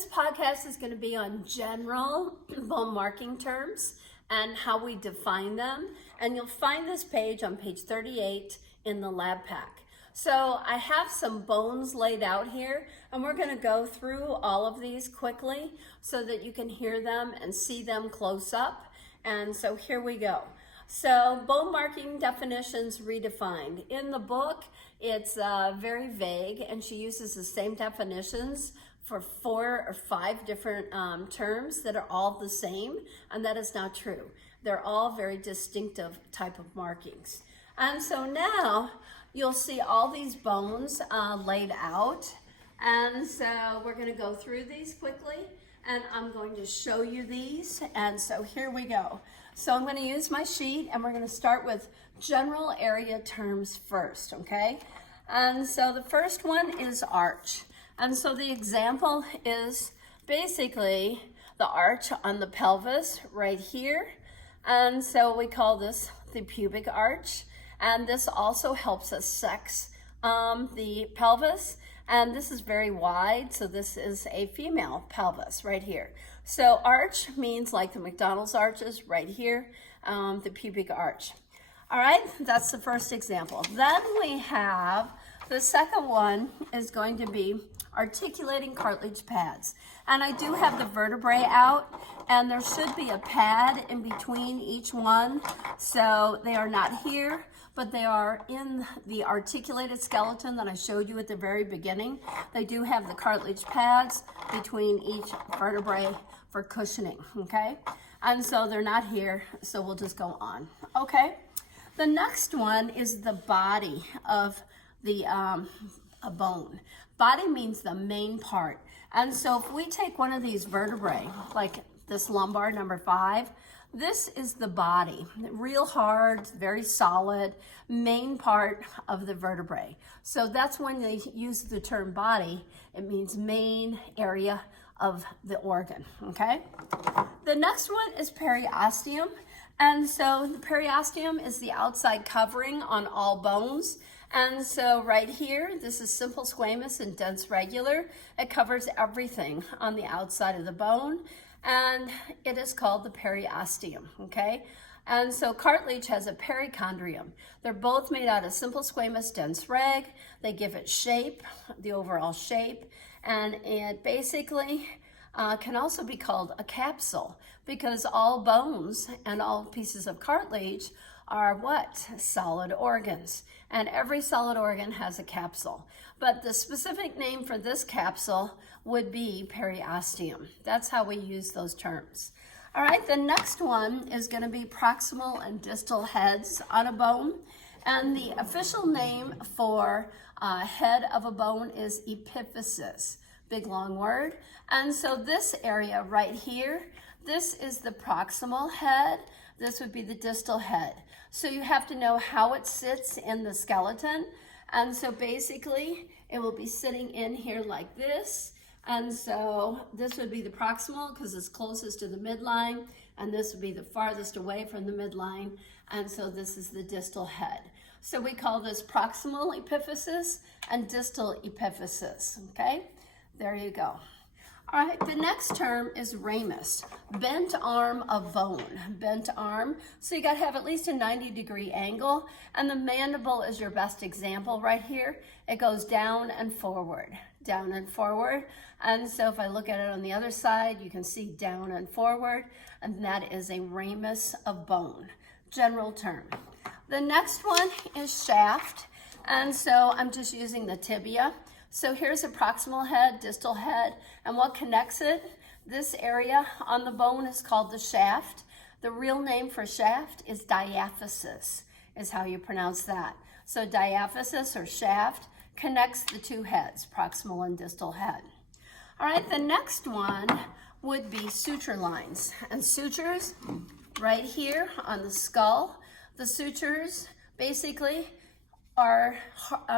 This podcast is going to be on general bone marking terms and how we define them. And you'll find this page on page 38 in the lab pack. So I have some bones laid out here, and we're going to go through all of these quickly so that you can hear them and see them close up. And so here we go. So bone marking definitions redefined. In the book, it's very vague, and she uses the same definitions for 4 or 5 different terms that are all the same, and that is not true. They're all very distinctive type of markings. And so now you'll see all these bones laid out, and so we're going to go through these quickly, and I'm going to show you these. And so here we go. So I'm going to use my sheet, and we're going to start with general area terms first, okay? And so the first one is arch. And so the example is basically the arch on the pelvis right here. And so we call this the pubic arch. And this also helps us sex the pelvis. And this is very wide, so this is a female pelvis right here. So arch means like the McDonald's arches right here, the pubic arch. All right, that's the first example. Then we have the second one is going to be articulating cartilage pads. And I do have the vertebrae out, and there should be a pad in between each one. So they are not here, but they are in the articulated skeleton that I showed you at the very beginning. They do have the cartilage pads between each vertebrae for cushioning, okay? And so they're not here, so we'll just go on, okay? The next one is the body of the a bone. Body means the main part. And so if we take one of these vertebrae, like this lumbar number 5, this is the body, real hard, very solid, main part of the vertebrae. So that's when they use the term body, it means main area of the organ, okay? The next one is periosteum. And so the periosteum is the outside covering on all bones. And so right here, this is simple squamous and dense regular. It covers everything on the outside of the bone, and it is called the periosteum, okay? And so cartilage has a perichondrium. They're both made out of simple squamous dense reg. They give it shape, the overall shape, and it basically can also be called a capsule because all bones and all pieces of cartilage are what? Solid organs. And every solid organ has a capsule. But the specific name for this capsule would be periosteum. That's how we use those terms. All right, the next one is going to be proximal and distal heads on a bone. And the official name for head of a bone is epiphysis. Big long word. And so this area right here, this is the proximal head. This would be the distal head. So you have to know how it sits in the skeleton. And so basically it will be sitting in here like this. And so this would be the proximal because it's closest to the midline, and this would be the farthest away from the midline. And so this is the distal head. So we call this proximal epiphysis and distal epiphysis, okay? There you go. All right, the next term is ramus, bent arm of bone, bent arm. So you got to have at least a 90-degree angle, and the mandible is your best example right here. It goes down and forward, down and forward. And so if I look at it on the other side, you can see down and forward, and that is a ramus of bone, general term. The next one is shaft, and so I'm just using the tibia. So here's a proximal head, distal head, and what connects it? This area on the bone is called the shaft. The real name for shaft is diaphysis, is how you pronounce that. So diaphysis or shaft connects the two heads, proximal and distal head. All right, the next one would be suture lines. And sutures right here on the skull. The sutures basically are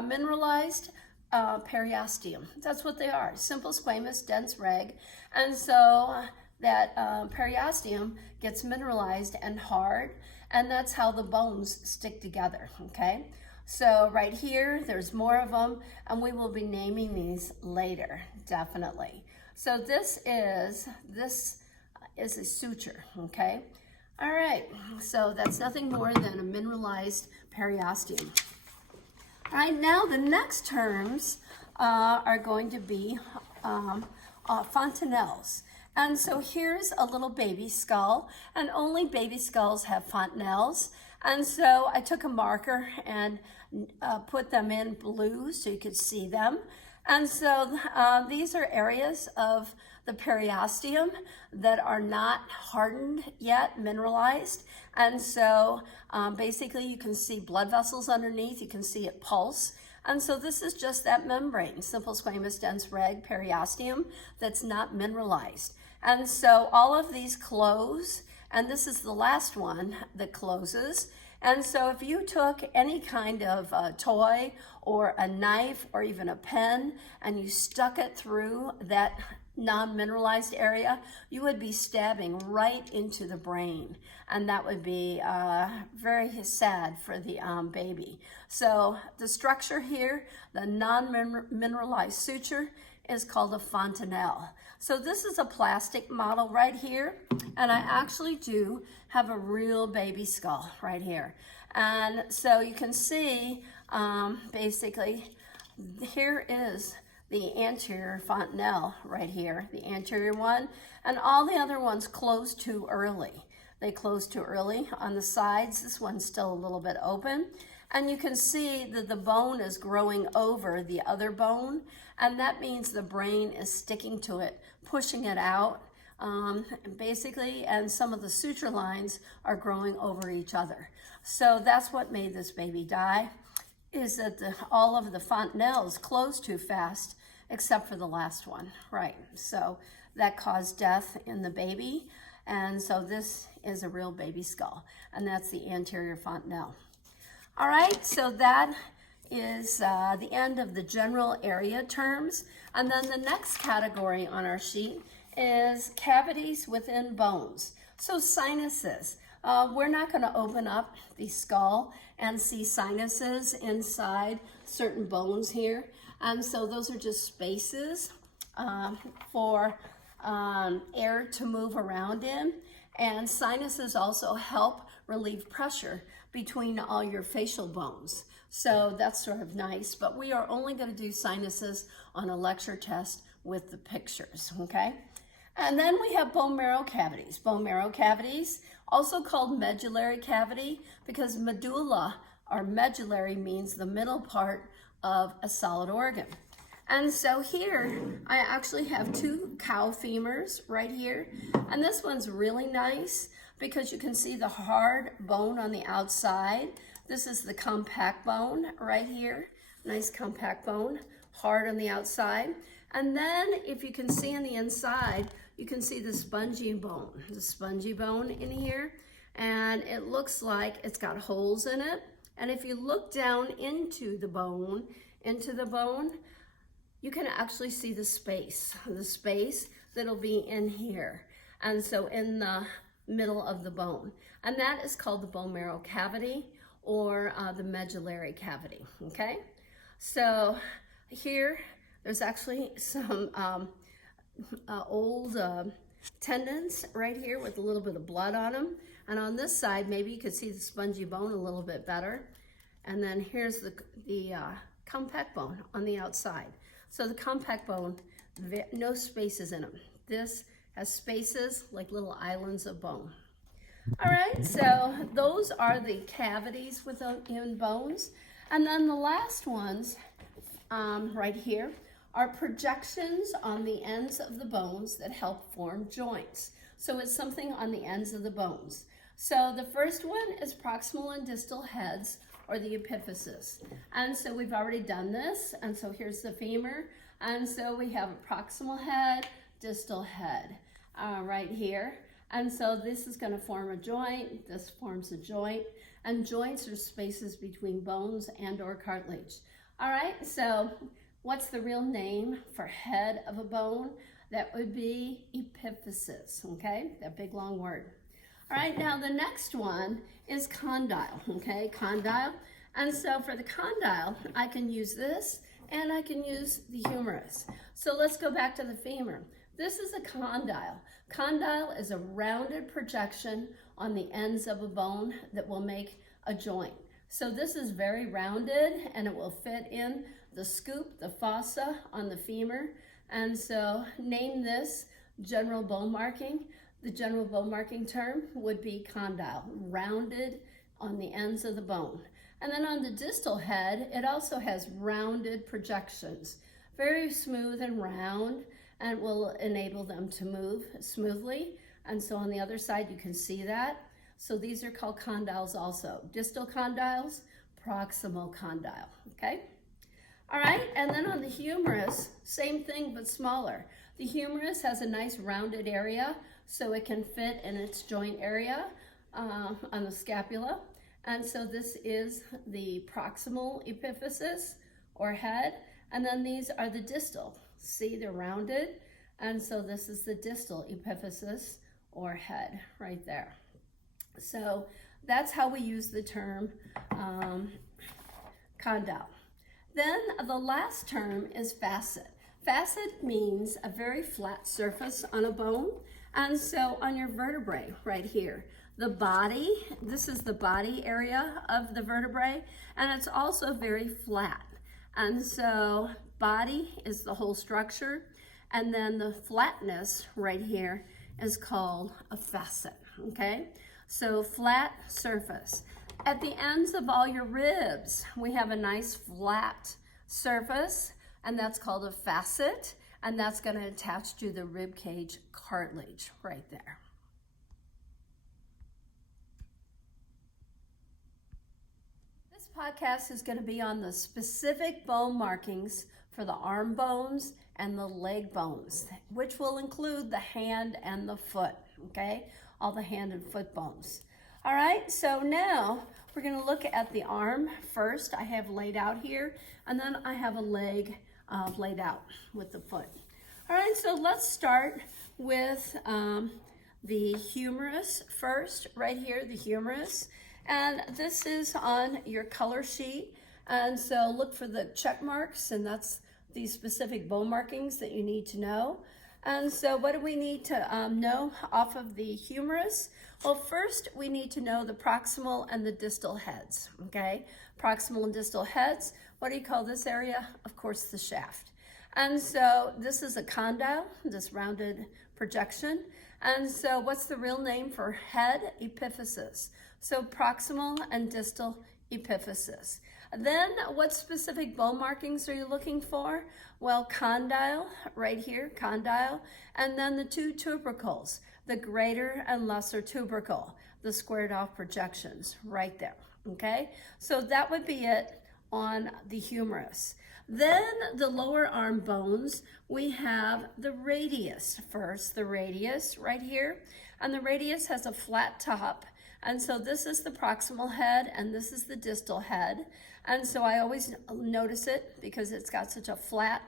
mineralized periosteum. That's what they are, simple squamous dense reg. And so that periosteum gets mineralized and hard, and that's how the bones stick together, okay? So right here, there's more of them, and we will be naming these later, definitely. So this is a suture, okay? All right, so that's nothing more than a mineralized periosteum. All right, now the next terms are going to be fontanelles. And so here's a little baby skull, and only baby skulls have fontanelles. And so I took a marker and put them in blue so you could see them. And so these are areas of the periosteum that are not hardened yet, mineralized. And so basically you can see blood vessels underneath, you can see it pulse. And so this is just that membrane, simple squamous dense reg periosteum that's not mineralized. And so all of these close, and this is the last one that closes. And so if you took any kind of toy or a knife or even a pen and you stuck it through that non-mineralized area, you would be stabbing right into the brain, and that would be very sad for the baby. So the structure here, the non-mineralized suture, is called a fontanelle. So this is a plastic model right here, and I actually do have a real baby skull right here. And so you can see basically here is the anterior fontanelle right here, the anterior one, and all the other ones close too early. They close too early on the sides. This one's still a little bit open. And you can see that the bone is growing over the other bone, and that means the brain is sticking to it, pushing it out, basically, and some of the suture lines are growing over each other. So that's what made this baby die, is that all of the fontanelles closed too fast, except for the last one, right? So that caused death in the baby, and so this is a real baby skull, and that's the anterior fontanelle. All right, so that is the end of the general area terms. And then the next category on our sheet is cavities within bones. So sinuses. We're not going to open up the skull and see sinuses inside certain bones here. And so those are just spaces for air to move around in. And sinuses also help relieve pressure between all your facial bones. So that's sort of nice, but we are only going to do sinuses on a lecture test with the pictures, okay? And then we have bone marrow cavities. Bone marrow cavities, also called medullary cavity, because medulla or medullary means the middle part of a solid organ. And so here, I actually have two cow femurs right here. And this one's really nice because you can see the hard bone on the outside. This is the compact bone right here. Nice compact bone, hard on the outside. And then if you can see on the inside, you can see the spongy bone in here. And it looks like it's got holes in it. And if you look down into the bone, you can actually see the space that'll be in here. And so in the middle of the bone. And that is called the bone marrow cavity or the medullary cavity, okay? So here, there's actually some old tendons right here with a little bit of blood on them. And on this side, maybe you could see the spongy bone a little bit better. And then here's the compact bone on the outside. So the compact bone, no spaces in them. This has spaces like little islands of bone. All right, so those are the cavities within bones. And then the last ones right here are projections on the ends of the bones that help form joints. So it's something on the ends of the bones. So the first one is proximal and distal heads, or the epiphysis. And so we've already done this, and so here's the femur. And so we have a proximal head, distal head right here. And so this is going to form a joint, this forms a joint, and joints are spaces between bones and or cartilage. All right, so what's the real name for head of a bone? That would be epiphysis, okay? That big long word. All right, now the next one is condyle, okay? Condyle. And so for the condyle, I can use this and I can use the humerus. So let's go back to the femur. This is a condyle. Condyle is a rounded projection on the ends of a bone that will make a joint. So this is very rounded and it will fit in the scoop, the fossa on the femur. And so name this general bone marking. The general bone marking term would be condyle, rounded on the ends of the bone. And then on the distal head, it also has rounded projections, very smooth and round, and will enable them to move smoothly. And so on the other side, you can see that. So these are called condyles also. Distal condyles, proximal condyle, okay? All right, and then on the humerus, same thing but smaller. The humerus has a nice rounded area, so it can fit in its joint area on the scapula. And so this is the proximal epiphysis or head, and then these are the distal. See, they're rounded, and so this is the distal epiphysis or head right there. So that's how we use the term condyle. Then the last term is facet. Facet means a very flat surface on a bone, and so on your vertebrae right here, the body, this is the body area of the vertebrae, and it's also very flat. And so body is the whole structure, and then the flatness right here is called a facet, okay? So flat surface. At the ends of all your ribs, we have a nice flat surface, and that's called a facet, and that's going to attach to the rib cage cartilage right there. This podcast is going to be on the specific bone markings for the arm bones and the leg bones, which will include the hand and the foot, okay? All the hand and foot bones. All right, so now we're going to look at the arm first. I have laid out here, and then I have a leg laid out with the foot. All right, so let's start with the humerus first, right here, the humerus. And this is on your color sheet. And so look for the check marks, and that's the specific bone markings that you need to know. And so what do we need to know off of the humerus? Well, first we need to know the proximal and the distal heads, okay? Proximal and distal heads. What do you call this area? Of course, the shaft. And so this is a condyle, this rounded projection. And so what's the real name for head? Epiphysis. So proximal and distal epiphysis. Then what specific bone markings are you looking for? Well, condyle, right here, condyle, and then the two tubercles, the greater and lesser tubercle, the squared off projections right there, okay? So that would be it on the humerus. Then the lower arm bones, we have the radius first, the radius right here, and the radius has a flat top. And so this is the proximal head and this is the distal head. And so I always notice it because it's got such a flat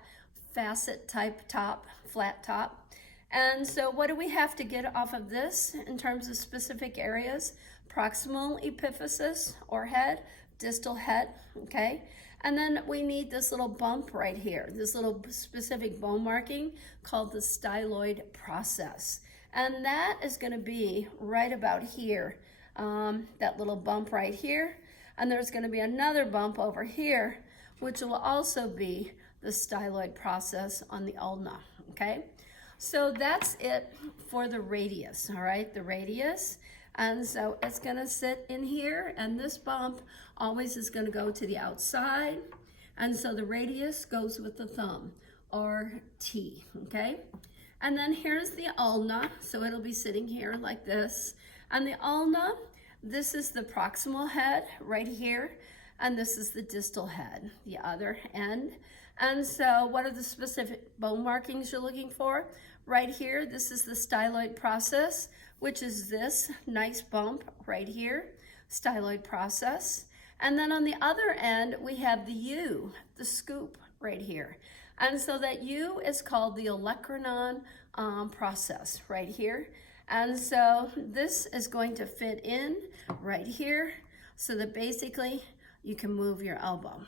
facet type top, flat top. And so what do we have to get off of this in terms of specific areas? Proximal epiphysis or head, distal head, okay? And then we need this little bump right here, this little specific bone marking called the styloid process. And that is gonna be right about here. That little bump right here, and there's going to be another bump over here, which will also be the styloid process on the ulna, okay? So that's it for the radius, all right, the radius. And so it's going to sit in here, and this bump always is going to go to the outside, and so the radius goes with the thumb, or T, okay? And then here's the ulna, so it'll be sitting here like this. And the ulna, this is the proximal head right here, and this is the distal head, the other end. And so what are the specific bone markings you're looking for? Right here, this is the styloid process, which is this nice bump right here, styloid process. And then on the other end, we have the U, the scoop right here. And so that U is called the olecranon process right here. And so this is going to fit in right here so that basically you can move your elbow.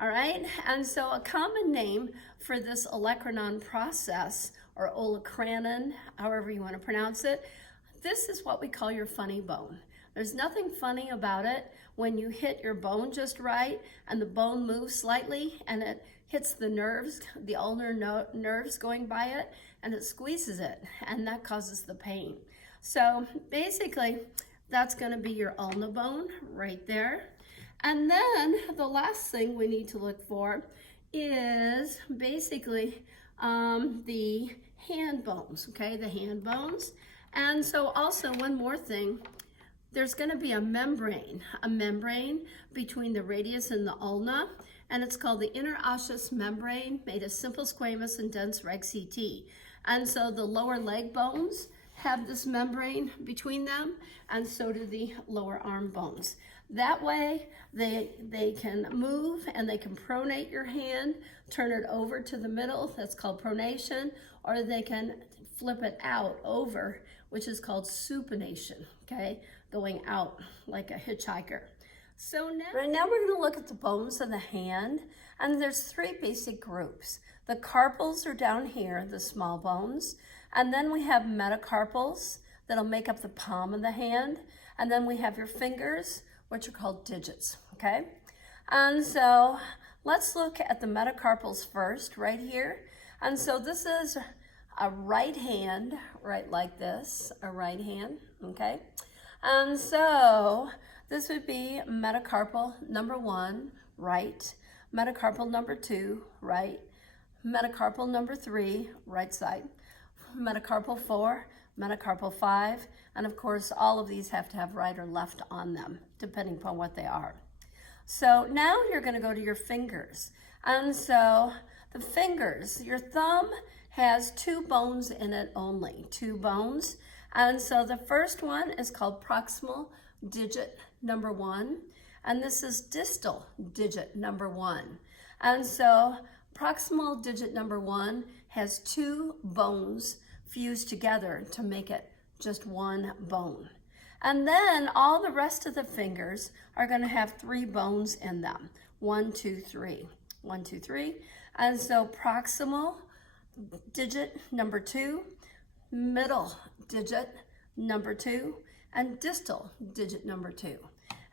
All right, and so a common name for this olecranon process or olecranon, however you want to pronounce it. This is what we call your funny bone. There's nothing funny about it when you hit your bone just right and the bone moves slightly and it hits the nerves, the ulnar nerves going by it, and it squeezes it, and that causes the pain. So basically, that's going to be your ulna bone right there. And then the last thing we need to look for is basically the hand bones, okay, the hand bones. And so also one more thing, there's going to be a membrane between the radius and the ulna, and it's called the interosseous membrane, made of simple squamous and dense reg CT. And so the lower leg bones have this membrane between them, and so do the lower arm bones. That way they can move and they can pronate your hand, turn it over to the middle, that's called pronation, or they can flip it out over, which is called supination, okay? Going out like a hitchhiker. So now we're going to look at the bones of the hand, and there's three basic groups. The carpals are down here, the small bones, and then we have metacarpals that'll make up the palm of the hand, and then we have your fingers, which are called digits, okay? And so let's look at the metacarpals first, right here. And so this is a right hand, right like this, a right hand, okay? And so this would be metacarpal number 1, right, metacarpal number 2, right, metacarpal number 3, right side, metacarpal 4, metacarpal 5, and of course all of these have to have right or left on them, depending upon what they are. So now you're going to go to your fingers. And so the fingers, your thumb has 2 bones in it only, 2 bones. And so the first one is called proximal digit number 1, and this is distal digit number 1. And so proximal digit number 1 has 2 bones fused together to make it just 1 bone. And then all the rest of the fingers are going to have 3 bones in them. 1, 2, 3. 1, 2, 3. And so proximal digit number 2, middle digit number 2, and distal digit number 2.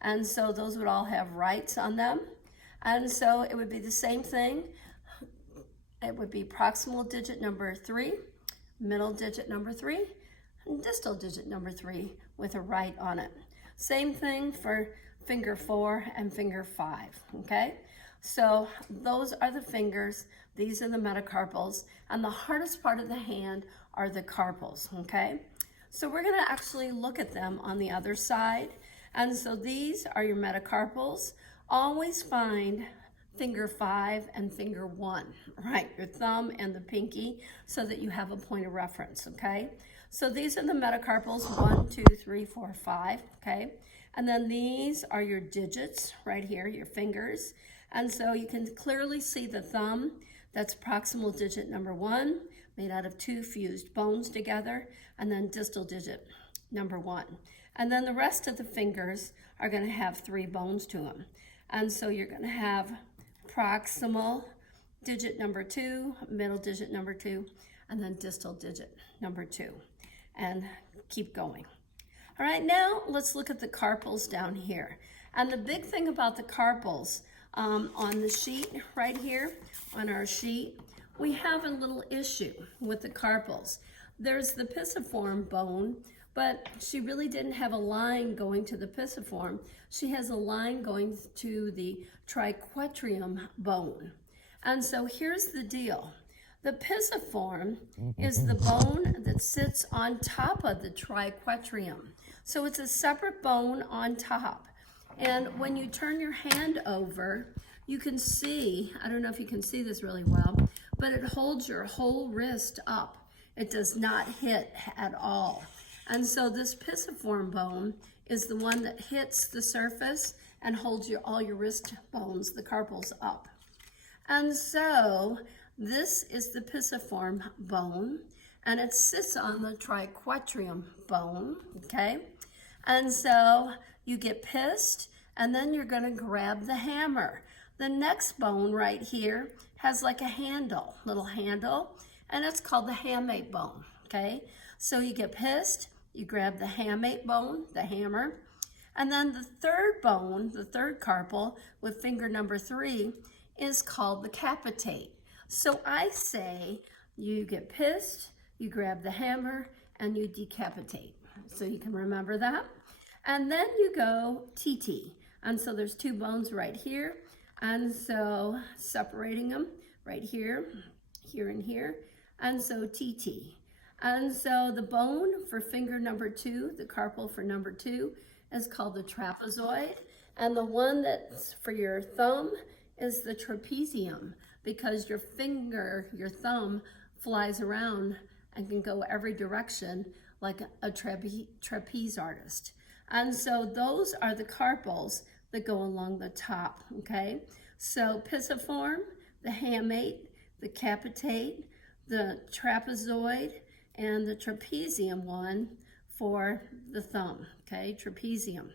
And so those would all have rights on them. And so it would be the same thing. It would be proximal digit number 3, middle digit number 3, and distal digit number 3 with a right on it. Same thing for finger 4 and finger 5, okay? So those are the fingers, these are the metacarpals, and the hardest part of the hand are the carpals, okay? So we're gonna actually look at them on the other side. And so these are your metacarpals. Always find finger 5 and finger 1, right? Your thumb and the pinky, so that you have a point of reference, okay? So these are the metacarpals, 1, 2, 3, 4, 5, okay? And then these are your digits right here, your fingers. And so you can clearly see the thumb, that's proximal digit number 1, made out of 2 fused bones together, and then distal digit number 1. And then the rest of the fingers are going to have 3 bones to them. And so you're going to have proximal digit number 2, middle digit number 2, and then distal digit number 2. And keep going. All right, now let's look at the carpals down here. And the big thing about the carpals, on the sheet right here, on our sheet, we have a little issue with the carpals. There's the pisiform bone, but she really didn't have a line going to the pisiform. She has a line going to the triquetrium bone. And so here's the deal. The pisiform is the bone that sits on top of the triquetrium. So it's a separate bone on top. And when you turn your hand over, you can see, I don't know if you can see this really well, but it holds your whole wrist up. It does not hit at all. And so this pisiform bone is the one that hits the surface and holds all your wrist bones, the carpals, up. And so this is the pisiform bone, and it sits on the triquetrium bone, okay? And so you get pissed, and then you're going to grab the hammer. The next bone right here has like a handle, little handle, and it's called the hamate bone, okay? So you get pissed, you grab the hamate bone, the hammer, and then the third bone, the third carpal with finger number 3 is called the capitate. So I say you get pissed, you grab the hammer, and you decapitate. So you can remember that. And then you go TT. And so there's 2 bones right here. And so separating them right here, here and here. And so TT. And so the bone for finger number 2, the carpal for number 2, is called the trapezoid. And the one that's for your thumb is the trapezium, because your finger, your thumb, flies around and can go every direction like a trapeze artist. And so those are the carpals that go along the top, okay? So pisiform, the hamate, the capitate, the trapezoid, and the trapezium one for the thumb, okay? Trapezium.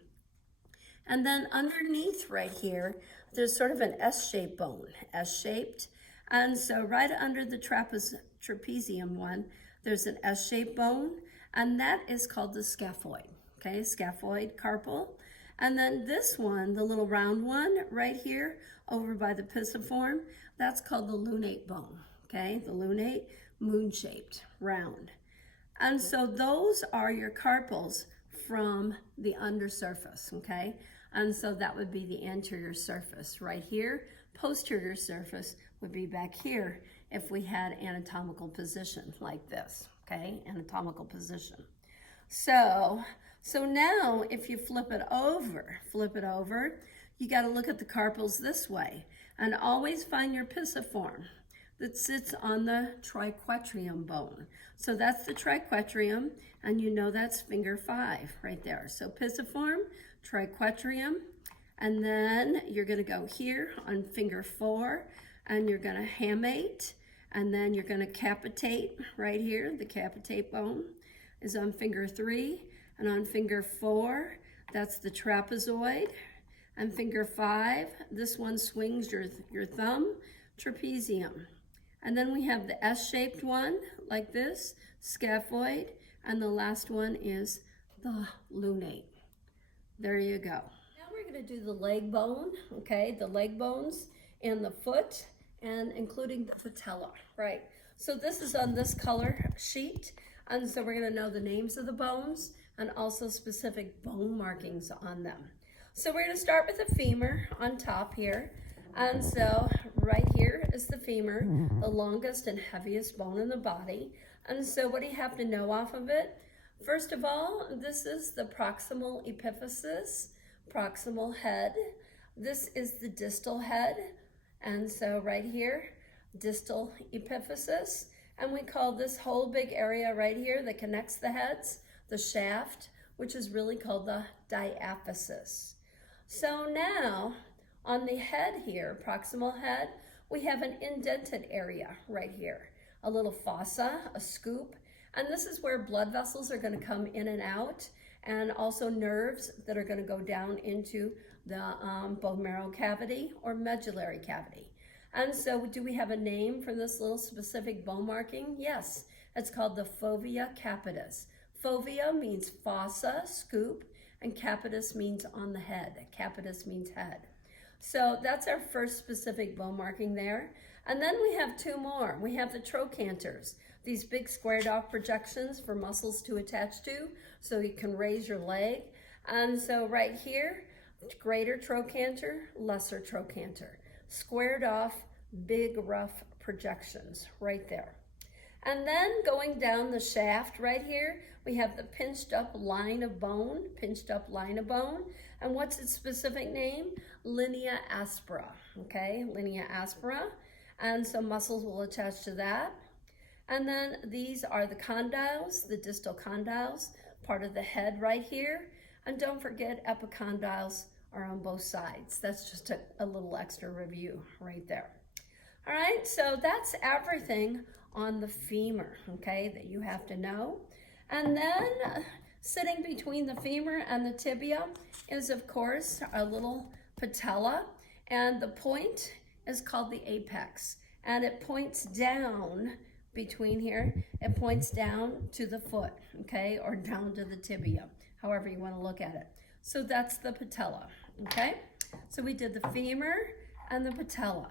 And then underneath right here, there's sort of an S-shaped bone, S-shaped. And so right under the trapezium one, there's an S-shaped bone, and that is called the scaphoid, okay? Scaphoid carpal. And then this one, the little round one right here over by the pisiform, that's called the lunate bone, okay? The lunate, moon-shaped, round. And so those are your carpals from the undersurface, okay? And so that would be the anterior surface right here. Posterior surface would be back here if we had anatomical position like this, okay? Anatomical position. So now if you flip it over, you got to look at the carpals this way, and always find your pisiform that sits on the triquetrium bone. So that's the triquetrium, and you know that's finger 5 right there. So pisiform, triquetrium, and then you're going to go here on finger 4, and you're going to hamate, and then you're going to capitate right here. The capitate bone is on finger 3, and on finger 4, that's the trapezoid, and finger 5, this one swings your thumb, trapezium. And then we have the S-shaped one, like this, scaphoid, and the last one is the lunate. There you go. Now we're going to do the leg bone, okay? The leg bones and the foot, and including the patella, right? So this is on this color sheet, and so we're going to know the names of the bones and also specific bone markings on them. So we're going to start with the femur on top here. And so right here is the femur, the longest and heaviest bone in the body. And so what do you have to know off of it? First of all, this is the proximal epiphysis, proximal head. This is the distal head. And so right here, distal epiphysis. And we call this whole big area right here that connects the heads, the shaft, which is really called the diaphysis. So now, on the head here, proximal head, we have an indented area right here, a little fossa, a scoop, and this is where blood vessels are going to come in and out, and also nerves that are going to go down into the bone marrow cavity or medullary cavity. And so do we have a name for this little specific bone marking? Yes, it's called the fovea capitis. Fovea means fossa, scoop, and capitis means on the head. Capitis means head. So that's our first specific bone marking there. And then we have 2 more. We have the trochanters, these big squared off projections for muscles to attach to so you can raise your leg. And so right here, greater trochanter, lesser trochanter. Squared off, big rough projections right there. And then going down the shaft right here, we have the pinched up line of bone, And what's its specific name? Linea aspera, okay? Linea aspera. And so muscles will attach to that. And then these are the condyles, the distal condyles, part of the head right here. And don't forget epicondyles are on both sides. That's just a little extra review right there. All right, so that's everything on the femur, okay, that you have to know. And then sitting between the femur and the tibia is, of course, our little patella, and the point is called the apex, and it points down between here, it points down to the foot, okay, or down to the tibia, however you want to look at it. So that's the patella, okay? So we did the femur and the patella.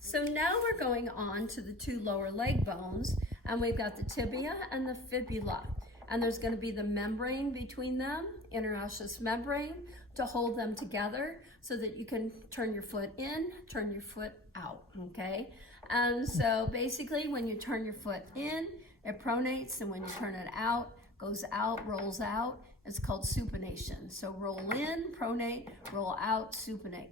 So now we're going on to the two lower leg bones, and we've got the tibia and the fibula. And there's going to be the membrane between them, interosseous membrane, to hold them together so that you can turn your foot in, turn your foot out, okay? And so basically when you turn your foot in, it pronates, and when you turn it out, goes out, rolls out, it's called supination. So roll in, pronate, roll out, supinate.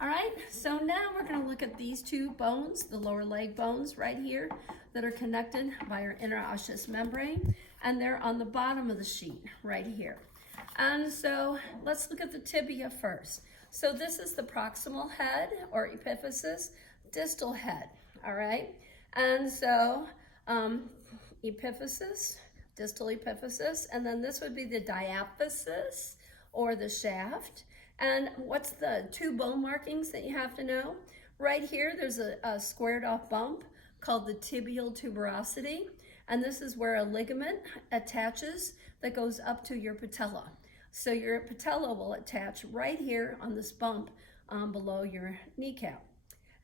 All right, so now we're going to look at these two bones, the lower leg bones right here that are connected by our interosseous membrane, and they're on the bottom of the sheet right here. And so let's look at the tibia first. So this is the proximal head or epiphysis, distal head, all right? And so epiphysis, distal epiphysis, and then this would be the diaphysis or the shaft. And what's the two bone markings that you have to know? Right here, there's a squared off bump called the tibial tuberosity. And this is where a ligament attaches that goes up to your patella. So your patella will attach right here on this bump below your kneecap.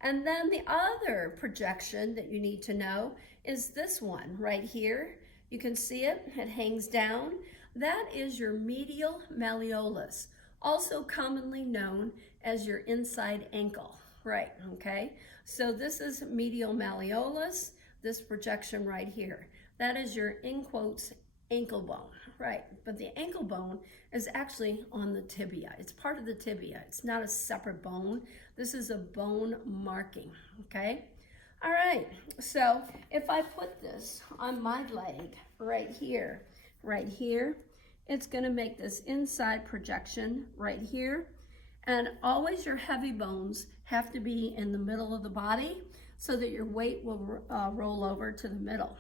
And then the other projection that you need to know is this one right here. You can see it, it hangs down. That is your medial malleolus, also commonly known as your inside ankle, right, okay? So this is medial malleolus, this projection right here. That is your, in quotes, ankle bone, right? But the ankle bone is actually on the tibia. It's part of the tibia. It's not a separate bone. This is a bone marking, okay? All right, so if I put this on my leg right here, it's gonna make this inside projection right here. And always your heavy bones have to be in the middle of the body so that your weight will roll over to the middle.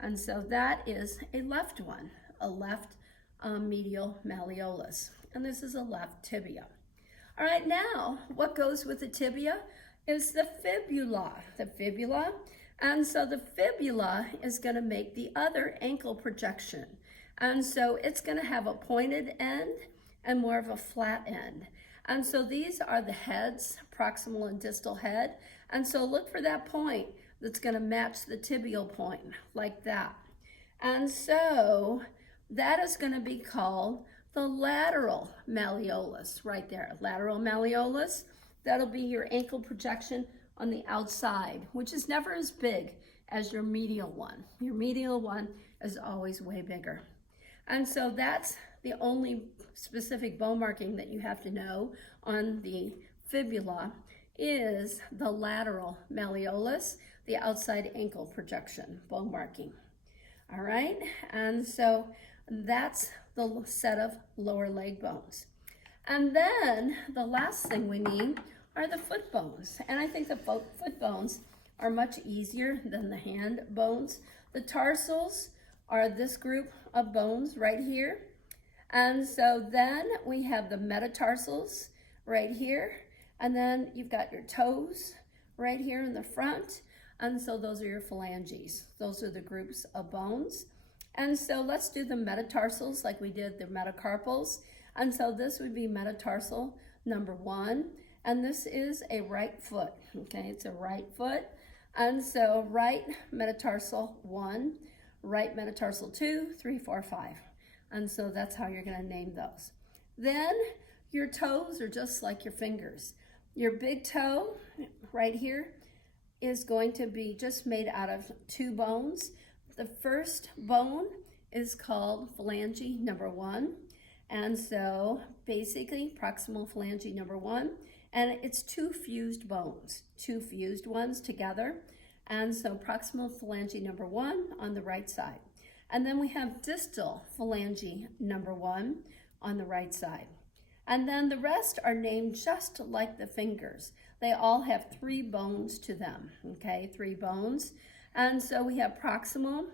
And so that is a left one, a left medial malleolus. And this is a left tibia. All right, now what goes with the tibia is the fibula. And so the fibula is gonna make the other ankle projection. And so it's gonna have a pointed end and more of a flat end. And so these are the heads, proximal and distal head. And so look for that point that's gonna match the tibial point, like that. And so that is gonna be called the lateral malleolus, right there. Lateral malleolus, that'll be your ankle projection on the outside, which is never as big as your medial one. Your medial one is always way bigger. And so that's the only specific bone marking that you have to know on the fibula is the lateral malleolus, the outside ankle projection bone marking. All right, and so that's the set of lower leg bones. And then the last thing we need are the foot bones. And I think the foot bones are much easier than the hand bones. The tarsals are this group of bones right here. And so then we have the metatarsals right here. And then you've got your toes right here in the front. And so those are your phalanges. Those are the groups of bones. And so let's do the metatarsals like we did the metacarpals. And so this would be metatarsal number 1. And this is a right foot, okay? It's a right foot. And so right metatarsal 1, right metatarsal 2, 3, 4, 5. And so that's how you're gonna name those. Then your toes are just like your fingers. Your big toe right here is going to be just made out of 2 bones. The first bone is called phalange number 1. And so basically proximal phalange number 1, and it's 2 fused bones, 2 fused ones together. And so proximal phalange number 1 on the right side. And then we have distal phalange number 1 on the right side. And then the rest are named just like the fingers. They all have 3 bones to them, okay, 3 bones. And so we have proximal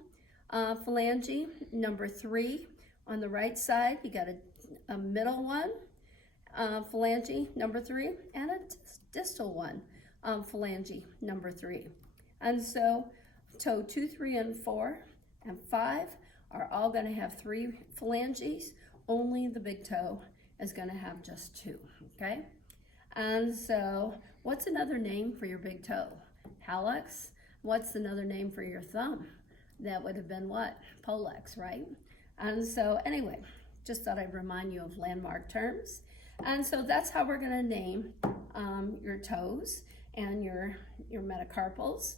phalange number 3 on the right side. You got a middle one, phalange number 3, and a distal one, phalange number 3. And so toe 2, 3, and 4, and 5 are all going to have 3 phalanges. Only the big toe is going to have just 2, okay? And so what's another name for your big toe? Hallux. What's another name for your thumb? That would have been what? Pollex, right? And so anyway, just thought I'd remind you of landmark terms. And so that's how we're going to name your toes and your metacarpals.